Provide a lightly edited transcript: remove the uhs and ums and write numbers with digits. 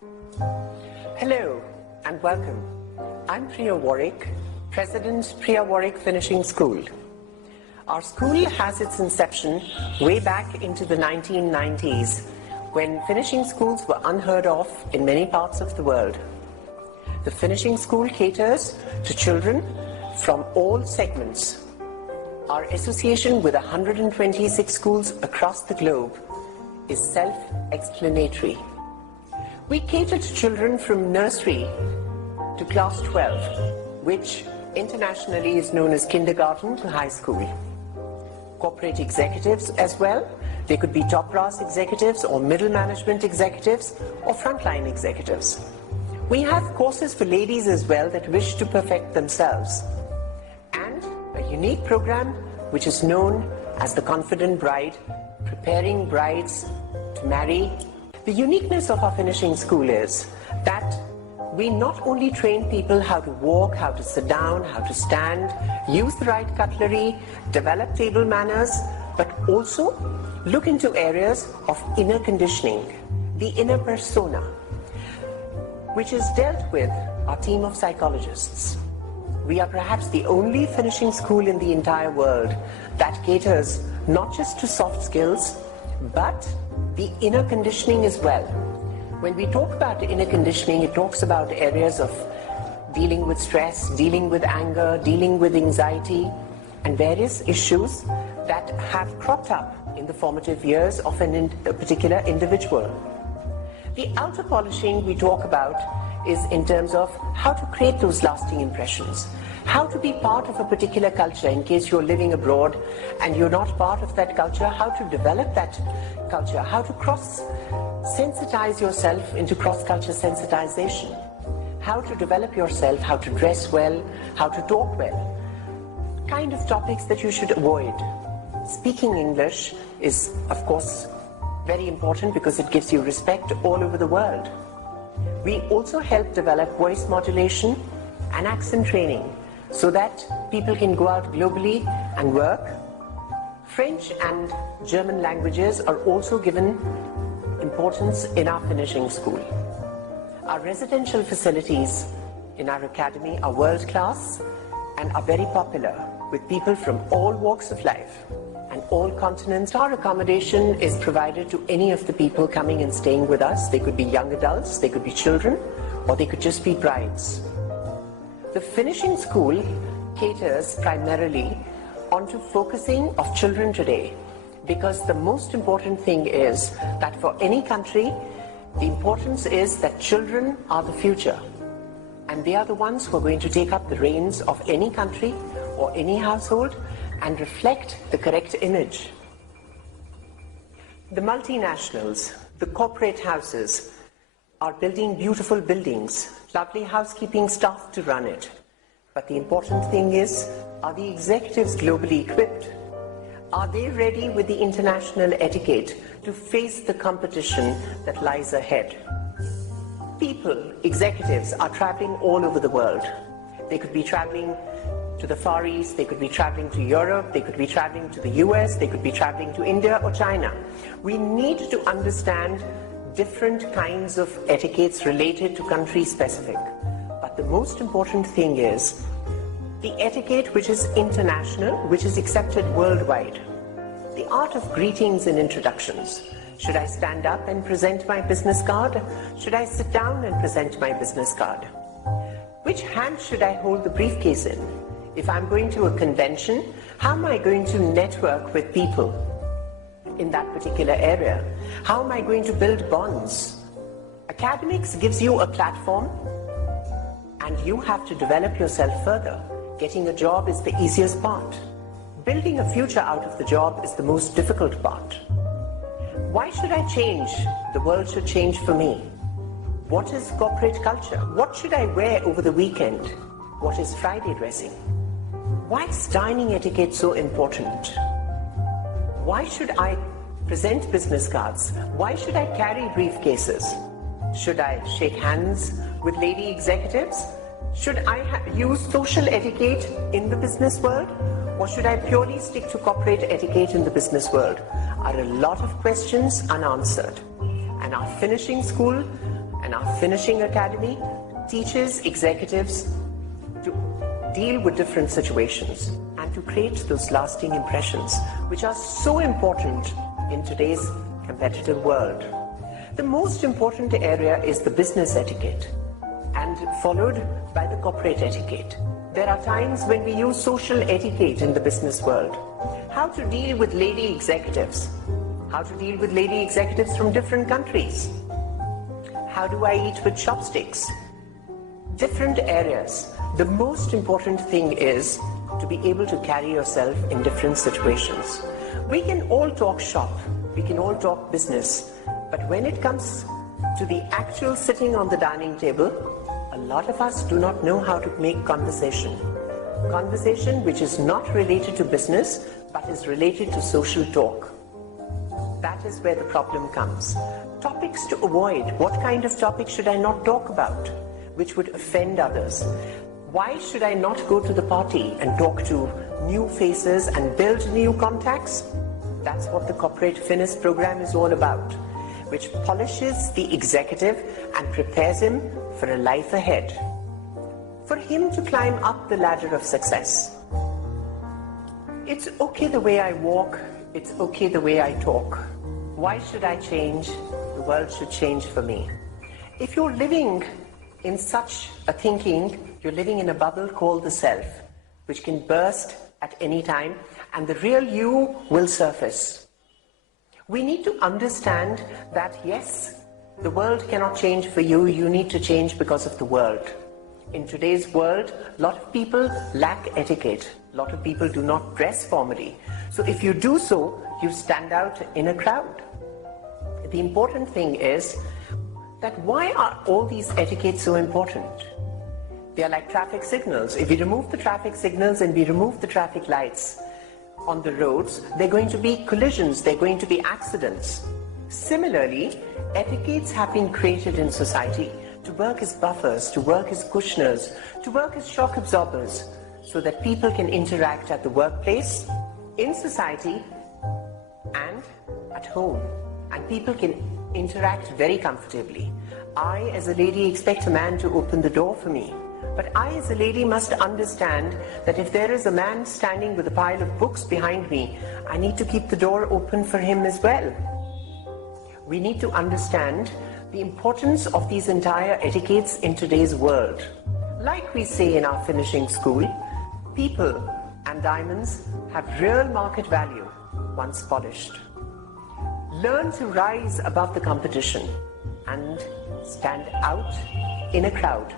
Hello and welcome. I'm Pria Warrick, President, Pria Warrick Finishing School. Our school has its inception way back into the 1990s, when finishing schools were unheard of in many parts of the world. The finishing school caters to children from all segments. Our association with 126 schools across the globe is self-explanatory. We cater to children from nursery to class 12, which internationally is known as kindergarten to high school. Corporate executives as well. They could be top brass executives or middle management executives or frontline executives. We have courses for ladies as well that wish to perfect themselves. And a unique program which is known as the Confident Bride, preparing brides to marry. The uniqueness of our finishing school is that we not only train people how to walk, how to sit down, how to stand, use the right cutlery, develop table manners, but also look into areas of inner conditioning, the inner persona, which is dealt with our team of psychologists. We are perhaps the only finishing school in the entire world that caters not just to soft skills, but the inner conditioning as well. When we talk about inner conditioning, it talks about areas of dealing with stress, dealing with anger, dealing with anxiety, and various issues that have cropped up in the formative years of a particular individual. The outer polishing we talk about is in terms of how to create those lasting impressions, how to be part of a particular culture in case you're living abroad and you're not part of that culture, how to develop that culture, how to cross-sensitize yourself into cross-culture sensitization, how to develop yourself, how to dress well, how to talk well, kind of topics that you should avoid. Speaking English is, of course, very important because it gives you respect all over the world. We also help develop voice modulation and accent training so that people can go out globally and work. French and German languages are also given importance in our finishing school. Our residential facilities in our academy are world class and are very popular with people from all walks of life and all continents. Our accommodation is provided to any of the people coming and staying with us. They could be young adults, they could be children, or they could just be brides. The finishing school caters primarily onto focusing of children today, because the most important thing is that for any country, the importance is that children are the future, and they are the ones who are going to take up the reins of any country or any household and reflect the correct image. The multinationals, the corporate houses, are building beautiful buildings, lovely housekeeping staff to run it. But the important thing is, are the executives globally equipped? Are they ready with the international etiquette to face the competition that lies ahead? People, executives, are traveling all over the world. They could be traveling to the Far East, they could be traveling to Europe, they could be traveling to the US, they could be traveling to India or China. We need to understand different kinds of etiquettes related to country specific. But the most important thing is the etiquette which is international, which is accepted worldwide. The art of greetings and introductions. Should I stand up and present my business card? Should I sit down and present my business card? Which hand should I hold the briefcase in? If I'm going to a convention, how am I going to network with people in that particular area? How am I going to build bonds? Academics gives you a platform, and you have to develop yourself further. Getting a job is the easiest part. Building a future out of the job is the most difficult part. Why should I change? The world should change for me. What is corporate culture? What should I wear over the weekend? What is Friday dressing? Why is dining etiquette so important? Why should I present business cards? Why should I carry briefcases? Should I shake hands with lady executives? Should I use social etiquette in the business world? Or should I purely stick to corporate etiquette in the business world? Are a lot of questions unanswered. And our finishing school and And our Finishing Academy teaches executives to deal with different situations and to create those lasting impressions, which are so important in today's competitive world. The most important area is the business etiquette, and followed by the corporate etiquette. There are times when we use social etiquette in the business world. How to deal with lady executives. How to deal with lady executives from different countries. How do I eat with chopsticks? Different areas. The most important thing is to be able to carry yourself in different situations. We can all talk shop, we can all talk business, but when it comes to the actual sitting on the dining table, a lot of us do not know how to make conversation. Conversation which is not related to business, but is related to social talk. That is where the problem comes. Topics to avoid. What kind of topics should I not talk about, which would offend others? Why should I not go to the party and talk to new faces and build new contacts? That's what the Corporate Finesse program is all about, which polishes the executive and prepares him for a life ahead, for him to climb up the ladder of success. It's okay the way I walk, it's okay the way I talk. Why should I change? The world should change for me. If you're living in such a thinking, you're living in a bubble called the self, which can burst at any time, and the real you will surface. We need to understand that yes, the world cannot change for you, you need to change because of the world. In today's world, a lot of people lack etiquette. A lot of people do not dress formally. So if you do so, you stand out in a crowd. The important thing is that why are all these etiquettes so important? They are like traffic signals. If we remove the traffic signals and we remove the traffic lights on the roads, there are going to be collisions, there are going to be accidents. Similarly, etiquettes have been created in society to work as buffers, to work as cushioners, to work as shock absorbers, so that people can interact at the workplace, in society, and at home. And people can interact very comfortably. I, as a lady, expect a man to open the door for me. But I, as a lady, must understand that if there is a man standing with a pile of books behind me, I need to keep the door open for him as well. We need to understand the importance of these entire etiquettes in today's world. Like we say in our finishing school, people and diamonds have real market value once polished. Learn to rise above the competition and stand out in a crowd.